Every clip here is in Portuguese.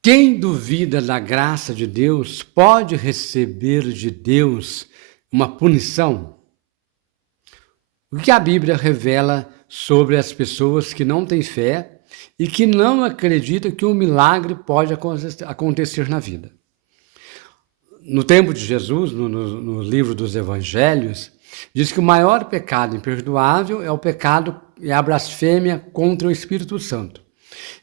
Quem duvida da graça de Deus pode receber de Deus uma punição? O que a Bíblia revela sobre as pessoas que não têm fé e que não acreditam que um milagre pode acontecer na vida? No tempo de Jesus, no livro dos Evangelhos, diz que o maior pecado imperdoável é o pecado e a blasfêmia contra o Espírito Santo.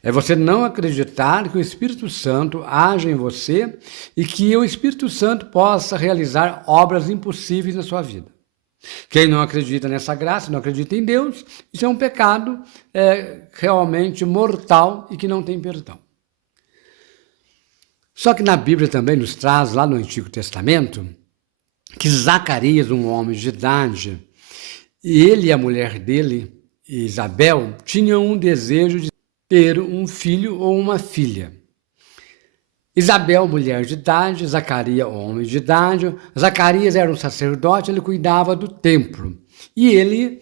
É você não acreditar que o Espírito Santo age em você e que o Espírito Santo possa realizar obras impossíveis na sua vida. Quem não acredita nessa graça, não acredita em Deus, isso é um pecado realmente mortal e que não tem perdão. Só que na Bíblia também nos traz, lá no Antigo Testamento, que Zacarias, um homem de idade, e ele e a mulher dele, Isabel, tinham um desejo de ter um filho ou uma filha. Isabel, mulher de idade, Zacarias, homem de idade. Zacarias era um sacerdote, ele cuidava do templo. E ele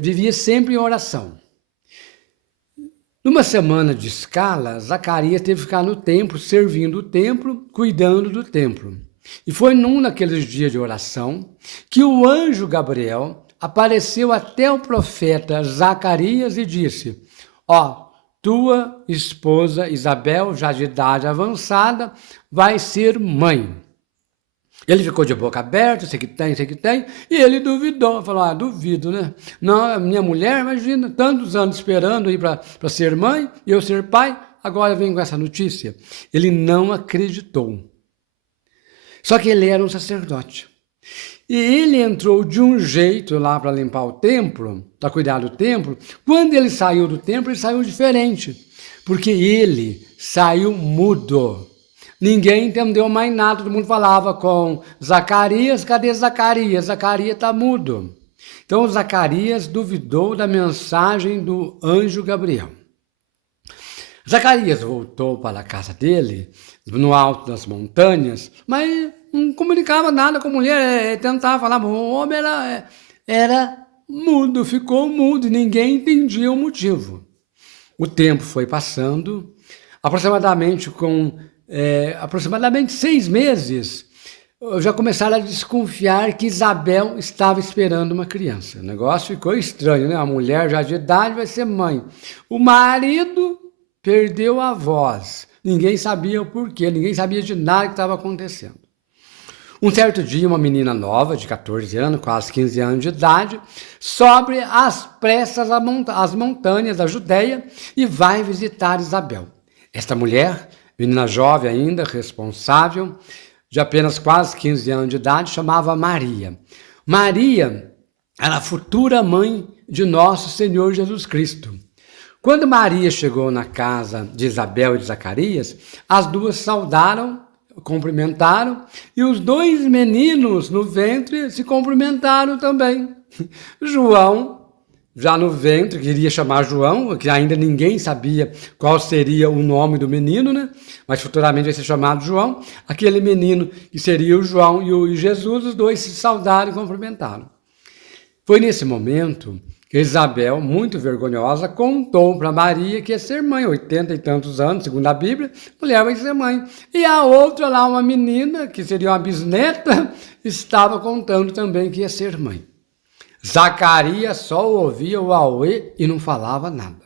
vivia sempre em oração. Numa semana de escala, Zacarias teve que ficar no templo, servindo o templo, cuidando do templo. E foi num daqueles dias de oração que o anjo Gabriel apareceu até o profeta Zacarias e disse: tua esposa Isabel, já de idade avançada, vai ser mãe. Ele ficou de boca aberta, sei que tem, e ele duvidou, falou, duvido, né? Não, minha mulher, imagina, tantos anos esperando ir para ser mãe, e eu ser pai, agora vem com essa notícia. Ele não acreditou. Só que ele era um sacerdote. E ele entrou de um jeito lá para limpar o templo, para cuidar do templo. Quando ele saiu do templo, ele saiu diferente, porque ele saiu mudo. Ninguém entendeu mais nada, todo mundo falava com Zacarias, cadê Zacarias? Zacarias está mudo. Então Zacarias duvidou da mensagem do anjo Gabriel. Zacarias voltou para a casa dele, no alto das montanhas, mas não comunicava nada com a mulher, tentava falar, o homem era mudo, ficou mudo, e ninguém entendia o motivo. O tempo foi passando, aproximadamente 6 meses, já começaram a desconfiar que Isabel estava esperando uma criança. O negócio ficou estranho, né? A mulher já de idade vai ser mãe. O marido perdeu a voz. Ninguém sabia o porquê, ninguém sabia de nada que estava acontecendo. Um certo dia, uma menina nova, de 14 anos, quase 15 anos de idade, sobe às pressas as montanhas da Judéia e vai visitar Isabel. Esta mulher, menina jovem ainda, responsável, de apenas quase 15 anos de idade, chamava Maria. Maria era a futura mãe de nosso Senhor Jesus Cristo. Quando Maria chegou na casa de Isabel e de Zacarias, as duas saudaram, cumprimentaram, e os 2 meninos no ventre se cumprimentaram também. João, já no ventre, queria chamar João, que ainda ninguém sabia qual seria o nome do menino, né? Mas futuramente vai ser chamado João. Aquele menino que seria o João e Jesus, os 2 se saudaram e cumprimentaram. Foi nesse momento que Isabel, muito vergonhosa, contou para Maria que ia ser mãe, 80 e tantos anos, segundo a Bíblia, a mulher vai ser mãe. E a outra lá, uma menina, que seria uma bisneta, estava contando também que ia ser mãe. Zacarias só ouvia o auê e não falava nada.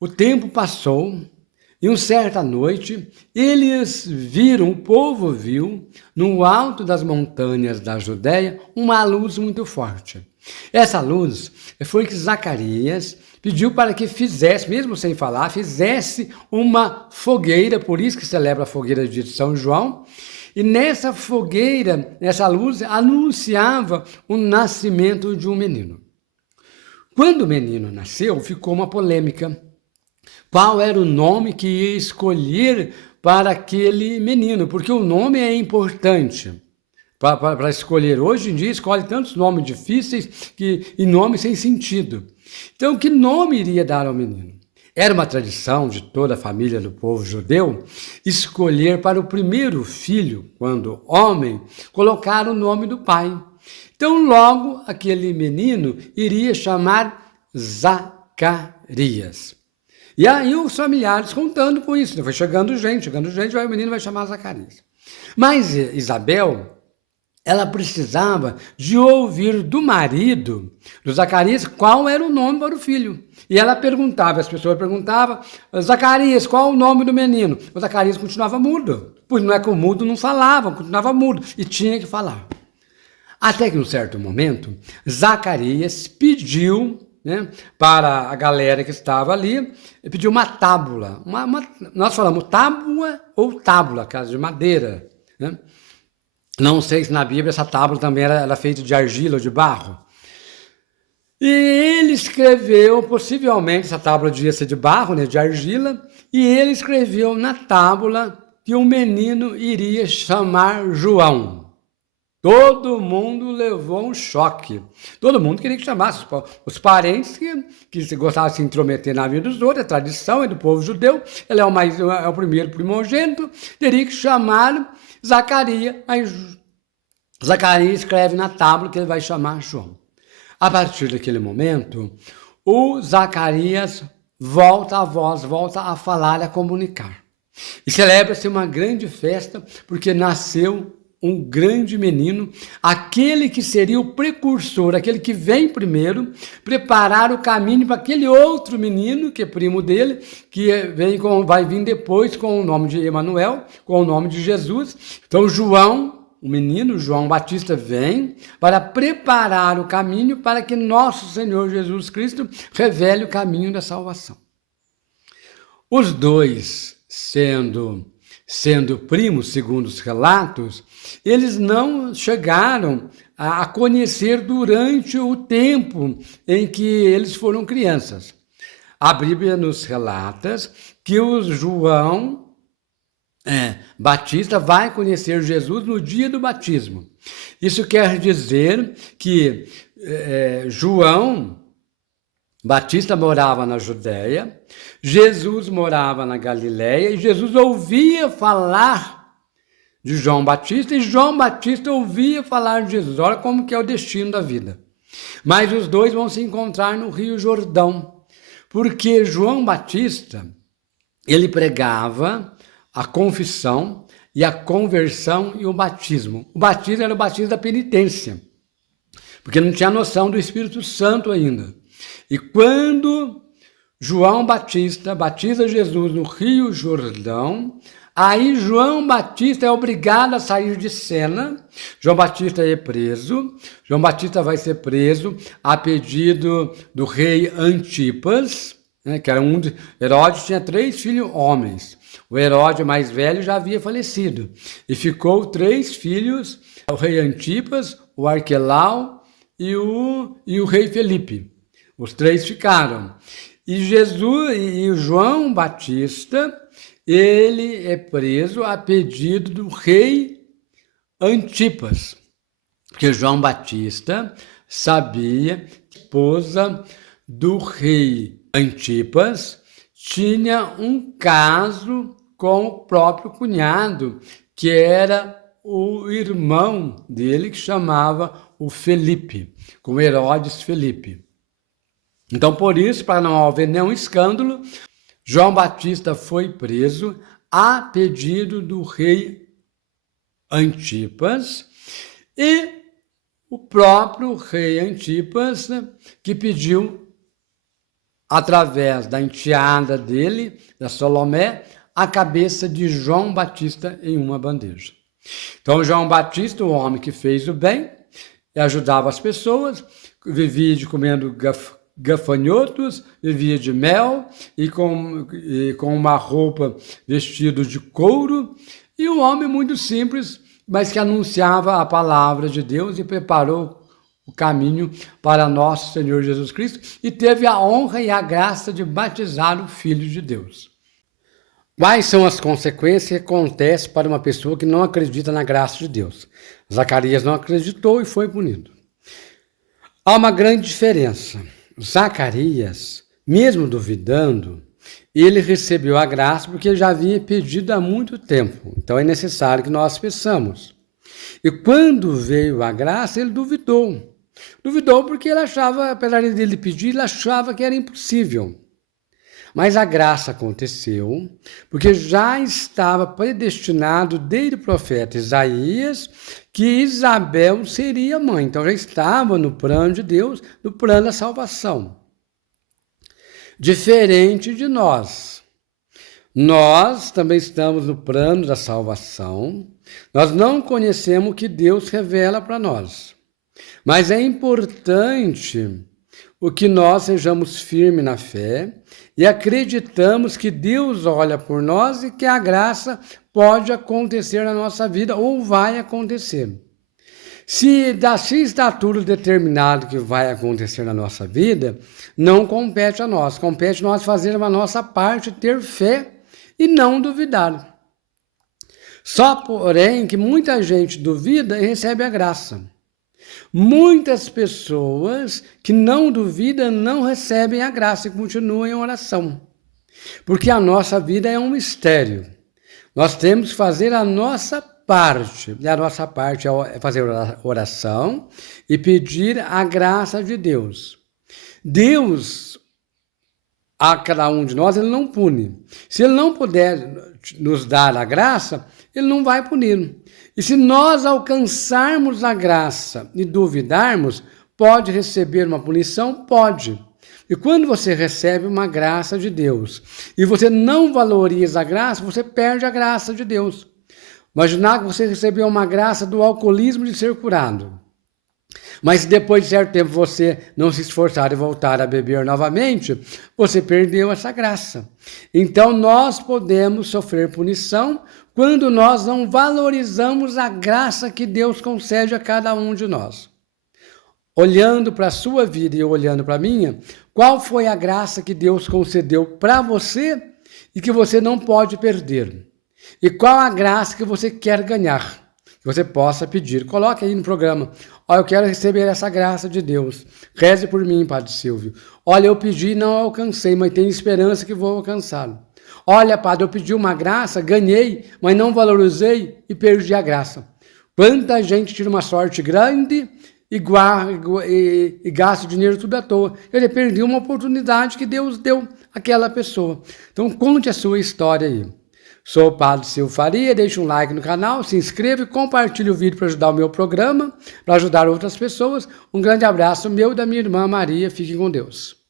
O tempo passou e uma certa noite eles viram, o povo viu, no alto das montanhas da Judéia, uma luz muito forte. Essa luz foi que Zacarias pediu para que fizesse, mesmo sem falar, fizesse uma fogueira, por isso que celebra a fogueira de São João. E nessa fogueira, essa luz anunciava o nascimento de um menino. Quando o menino nasceu, ficou uma polêmica. Qual era o nome que ia escolher para aquele menino? Porque o nome é importante para escolher. Hoje em dia escolhe tantos nomes difíceis e nomes sem sentido. Então, que nome iria dar ao menino? Era uma tradição de toda a família do povo judeu escolher para o primeiro filho, quando homem, colocar o nome do pai. Então, logo, aquele menino iria chamar Zacarias. E aí os familiares contando com isso, foi chegando gente, aí o menino vai chamar Zacarias. Mas Isabel, ela precisava de ouvir do marido, do Zacarias, qual era o nome para o filho. E ela perguntava, as pessoas perguntavam, Zacarias, qual o nome do menino? O Zacarias continuava mudo, pois não é que o mudo não falava, continuava mudo, e tinha que falar. Até que, num certo momento, Zacarias pediu, né, para a galera que estava ali, pediu uma tábua. Nós falamos tábua ou tábua, casa de madeira. Né? Não sei se na Bíblia essa tábua também era feita de argila ou de barro. E ele escreveu, possivelmente essa tábua devia ser de barro, né, de argila, e ele escreveu na tábua que um menino iria chamar João. Todo mundo levou um choque. Todo mundo queria que chamasse os parentes que gostavam de se intrometer na vida dos outros, a tradição é do povo judeu, ele é o primeiro primogênito, teria que chamar Zacarias. Aí Zacarias escreve na tábua que ele vai chamar João. A partir daquele momento, o Zacarias volta a voz, volta a falar, a comunicar. E celebra-se uma grande festa, porque nasceu um grande menino, aquele que seria o precursor, aquele que vem primeiro, preparar o caminho para aquele outro menino, que é primo dele, que vai vir depois com o nome de Emanuel, com o nome de Jesus. Então João, o menino João Batista, vem para preparar o caminho para que nosso Senhor Jesus Cristo revele o caminho da salvação. Os dois, sendo primos, segundo os relatos, eles não chegaram a conhecer durante o tempo em que eles foram crianças. A Bíblia nos relata que o João Batista vai conhecer Jesus no dia do batismo. Isso quer dizer que João Batista morava na Judéia, Jesus morava na Galiléia e Jesus ouvia falar de João Batista e João Batista ouvia falar de Jesus. Olha como que é o destino da vida. Mas os dois vão se encontrar no Rio Jordão, porque João Batista, ele pregava a confissão e a conversão e o batismo. O batismo era o batismo da penitência, porque não tinha noção do Espírito Santo ainda. E quando João Batista batiza Jesus no Rio Jordão, aí João Batista é obrigado a sair de cena. João Batista é preso. João Batista vai ser preso a pedido do rei Antipas, né, que era Herodes tinha 3 filhos homens. O Herodes mais velho já havia falecido. E ficou 3 filhos, o rei Antipas, o Arquelau e o rei Felipe. Os 3 ficaram. E João Batista, ele é preso a pedido do rei Antipas, porque João Batista sabia que a esposa do rei Antipas tinha um caso com o próprio cunhado, que era o irmão dele, que chamava o Felipe, com Herodes Felipe. Então, por isso, para não haver nenhum escândalo, João Batista foi preso a pedido do rei Antipas e o próprio rei Antipas, que pediu, através da enteada dele, da Salomé, a cabeça de João Batista em uma bandeja. Então, João Batista, o homem que fez o bem, ajudava as pessoas, vivia de comendo gafanhotos, vivia de mel e com uma roupa vestido de couro, e um homem muito simples, mas que anunciava a palavra de Deus e preparou o caminho para nosso Senhor Jesus Cristo e teve a honra e a graça de batizar o Filho de Deus. Quais são as consequências que acontecem para uma pessoa que não acredita na graça de Deus? Zacarias não acreditou e foi punido. Há uma grande diferença. Zacarias, mesmo duvidando, ele recebeu a graça porque ele já havia pedido há muito tempo. Então é necessário que nós peçamos. E quando veio a graça, ele duvidou. Duvidou porque ele achava, apesar de ele pedir, ele achava que era impossível. Mas a graça aconteceu porque já estava predestinado desde o profeta Isaías que Isabel seria mãe. Então já estava no plano de Deus, no plano da salvação. Diferente de nós. Nós também estamos no plano da salvação. Nós não conhecemos o que Deus revela para nós. Mas é importante o que nós sejamos firmes na fé e acreditamos que Deus olha por nós e que a graça pode acontecer na nossa vida ou vai acontecer. Se está tudo determinado que vai acontecer na nossa vida, não compete a nós. Compete nós fazermos a nossa parte, ter fé e não duvidar. Só, porém, que muita gente duvida e recebe a graça. Muitas pessoas que não duvidam não recebem a graça e continuam em oração. Porque a nossa vida é um mistério. Nós temos que fazer a nossa parte. E a nossa parte é fazer oração e pedir a graça de Deus. Deus, a cada um de nós, ele não pune. Se ele não puder nos dar a graça, ele não vai punir. E se nós alcançarmos a graça e duvidarmos, pode receber uma punição? Pode. E quando você recebe uma graça de Deus e você não valoriza a graça, você perde a graça de Deus. Imaginar que você recebeu uma graça do alcoolismo de ser curado. Mas depois de certo tempo você não se esforçar e voltar a beber novamente, você perdeu essa graça. Então nós podemos sofrer punição quando nós não valorizamos a graça que Deus concede a cada um de nós. Olhando para a sua vida e olhando para a minha, qual foi a graça que Deus concedeu para você e que você não pode perder? E qual a graça que você quer ganhar? Que você possa pedir. Coloque aí no programa. Olha, eu quero receber essa graça de Deus. Reze por mim, Padre Silvio. Olha, eu pedi e não alcancei, mas tenho esperança que vou alcançá-lo. Olha, Padre, eu pedi uma graça, ganhei, mas não valorizei e perdi a graça. Quanta gente tira uma sorte grande e gasta o dinheiro tudo à toa. Ele perdeu uma oportunidade que Deus deu àquela pessoa. Então, conte a sua história aí. Sou o Padre Silvio Faria, deixe um like no canal, se inscreva e compartilhe o vídeo para ajudar o meu programa, para ajudar outras pessoas. Um grande abraço meu e da minha irmã Maria. Fiquem com Deus.